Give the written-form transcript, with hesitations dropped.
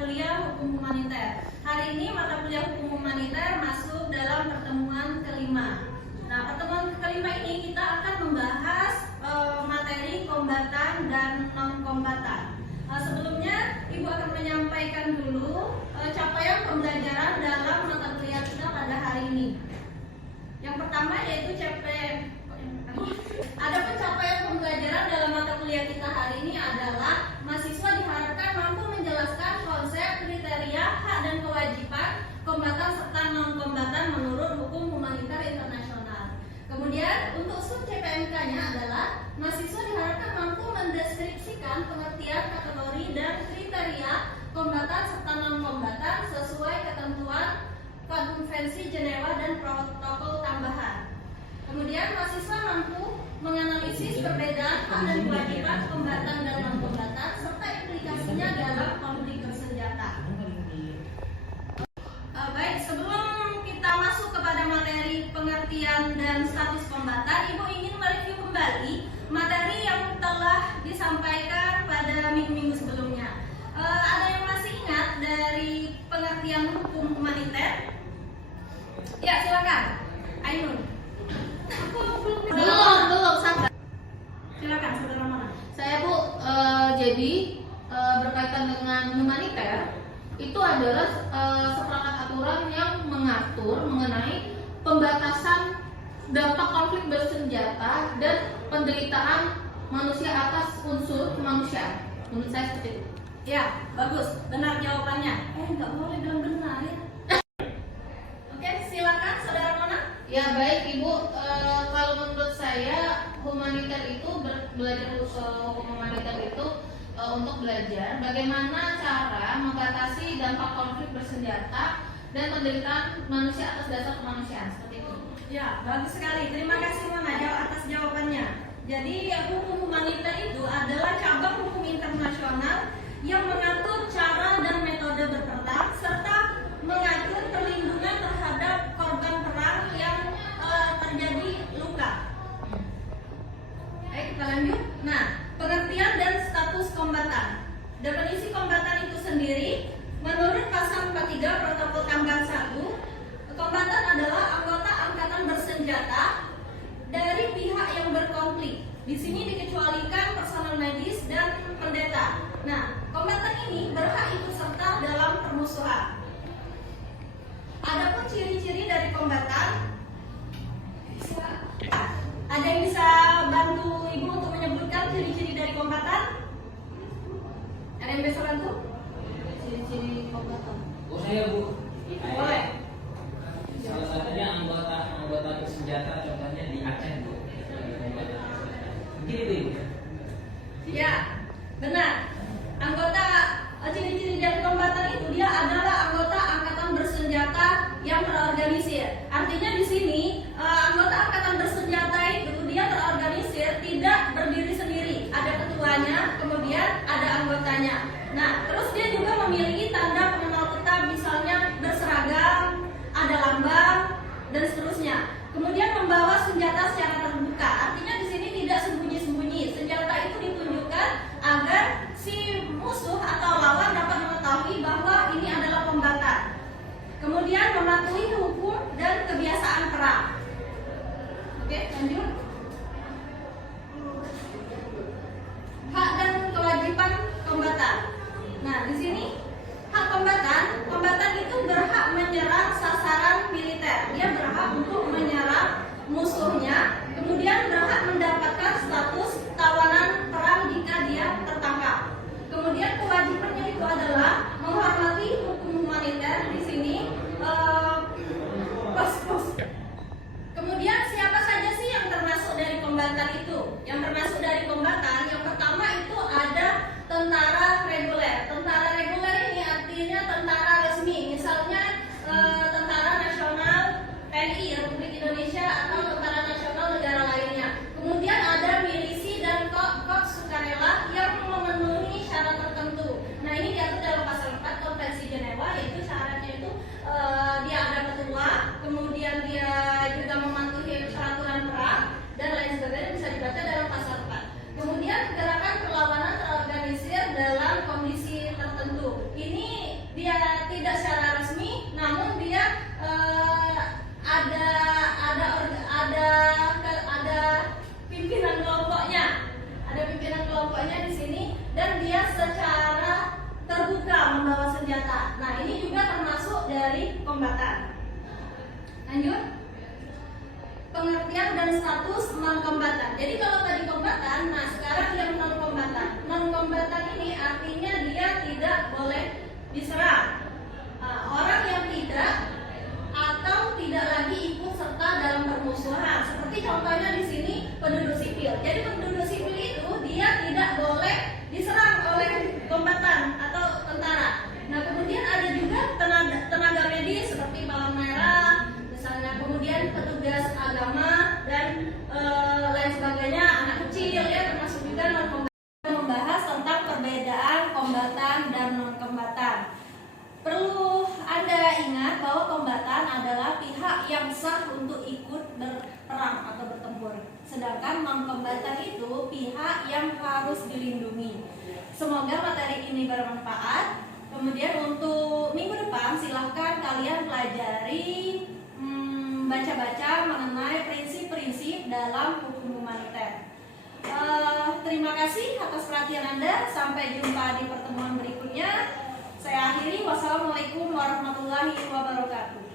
kuliah Hukum Humaniter. Hari ini mata kuliah Hukum Humaniter masuk dalam pertemuan kelima. Nah, pertemuan kelima ini kita akan membahas materi kombatan dan non-kombatan. Sebelumnya, Ibu akan menyampaikan dulu capaian pembelajaran dalam mata kuliah kita pada hari ini. Yang pertama yaitu ada pencapaian pembelajaran dalam mata kuliah kita hari ini adalah mahasiswa diharapkan mampu menjelaskan konsep, kriteria, hak dan kewajiban kombatan serta non-kombatan menurut hukum humanitar internasional. Kemudian untuk sub CPMK-nya adalah mahasiswa diharapkan mampu mendeskripsikan pengertian, kategori dan kriteria kombatan serta non-kombatan sesuai ketentuan Konvensi Jenewa dan protokol tambahan. Kemudian mahasiswa mampu menganalisis perbedaan hak dan kewajiban kombatan dan non-kombatan serta implikasinya dalam konflik bersenjata. Baik, sebelum kita masuk kepada materi pengertian dan status kombatan, Ibu ingin mereview kembali materi yang telah disampaikan pada minggu-minggu sebelumnya. Ada yang masih ingat dari pengertian hukum humaniter? Ya, silakan. Ainun. Belum, sabar. Silakan, saudara Mona. Saya Bu, jadi berkaitan dengan humaniter itu adalah seperangkat aturan yang mengatur mengenai pembatasan dampak konflik bersenjata dan penderitaan manusia atas unsur kemanusiaan. Menurut saya seperti itu. Ya, bagus. Benar jawabannya. Nggak boleh bilang benar ya. Oke, silakan saudara Mona. Ya baik Ibu, kalau menurut saya humaniter itu belajar hukum humaniter itu untuk belajar bagaimana cara membatasi dampak konflik bersenjata dan penderitaan manusia atas dasar kemanusiaan, seperti itu. Ya, bagus sekali. Terima kasih Mona atas jawabannya. Jadi hukum humaniter itu adalah cabang hukum internasional yang mengatur cara dan metode berperang serta mengatur perlindungan terhadap korban perang yang terjadi luka. Baik, kita lanjut. Nah, pengertian dan status kombatan. Definisi kombatan itu sendiri menurut pasal 43 Protokol Tambahan 1, kombatan adalah anggota angkatan bersenjata dari pihak yang berkonflik. Di sini dikecualikan personel medis dan pendeta. Nah, kombatan ini berhak ikut serta dalam permusuhan. Adapun ciri-ciri dari kombatan, ada yang bisa bantu Ibu untuk menyebutkan ciri-ciri dari kombatan? Ada yang bisa bantu? Ciri-ciri kombatan. Saya Bu. Boleh. Salah satunya anggota bersenjata, contohnya di Aceh Bu. Mungkin itu Ibu. Ya, benar. Ciri-ciri dari kombatan itu dia adalah anggota angkatan bersenjata yang terorganisir. Artinya di sini anggota angkatan bersenjata itu dia terorganisir, tidak berdiri sendiri. Ada ketuanya, kemudian ada anggotanya. Nah, terus dia juga memiliki tanda pengenal tetap, misalnya berseragam, ada lambang dan seterusnya. Kemudian membawa senjata secara terbuka. Artinya di sini tidak sembunyi-sembunyi. Senjata itu ditunjukkan agar si musuh atau lawan dapat mengetahui bahwa ini adalah kombatan. Kemudian mematuhi hukum dan kebiasaan perang. Oke, lanjut. Hak dan kewajiban kombatan. Nah, di sini hak kombatan itu berhak menyerang sasaran militer. Dia berhak untuk menyerang musuhnya, kemudian berhak mendapatkan status tawanan perang jika dia tertangkap. Kemudian kewajibannya itu adalah menghormati hukum humaniter di sini. Kemudian siapa saja sih yang termasuk dari kombatan itu? Yang termasuk dari kombatan, yang pertama itu ada tentara reguler. Tentara reguler ini artinya tentara resmi, misalnya tentara nasional TNI Republik Indonesia atau tentara nasional negara lainnya. Kemudian ada milisi dan korps sukarela yang memenuhi syarat tertentu. Nah, ini diatur dalam pasal 4 Konvensi Jenewa, yaitu syaratnya itu dia ada ketua, kemudian dia juga mematuhi peraturan perang dan lain sebagainya, bisa dibaca dalam pasal 4. Kemudian gerakan perlawanan terorganisir dalam kondisi tertentu. Ini pengertian dan status non-kombatan. Jadi kalau tadi kombatan, nah sekarang yang non-kombatan. Non-kombatan ini artinya dia tidak boleh diserang. Orang yang tidak atau tidak lagi ikut serta dalam permusuhan. Seperti contohnya di sini penduduk sipil. Jadi penduduk sipil itu dia tidak boleh diserang oleh kombatan atau tentara. Nah kemudian ada juga tenaga medis seperti palang merah, misalnya kemudian petugas agama dan lain sebagainya, anak kecil ya termasuk juga non-kombatan. Membahas tentang perbedaan kombatan dan non-kombatan. Perlu Anda ingat bahwa kombatan adalah pihak yang sah untuk ikut berperang atau bertempur. Sedangkan non-kombatan itu pihak yang harus dilindungi. Semoga materi ini bermanfaat. Kemudian untuk minggu depan silahkan kalian pelajari baca-baca mengenai prinsip-prinsip dalam hukum humaniter. Terima kasih atas perhatian Anda. Sampai jumpa di pertemuan berikutnya. Saya akhiri. Wassalamualaikum warahmatullahi wabarakatuh.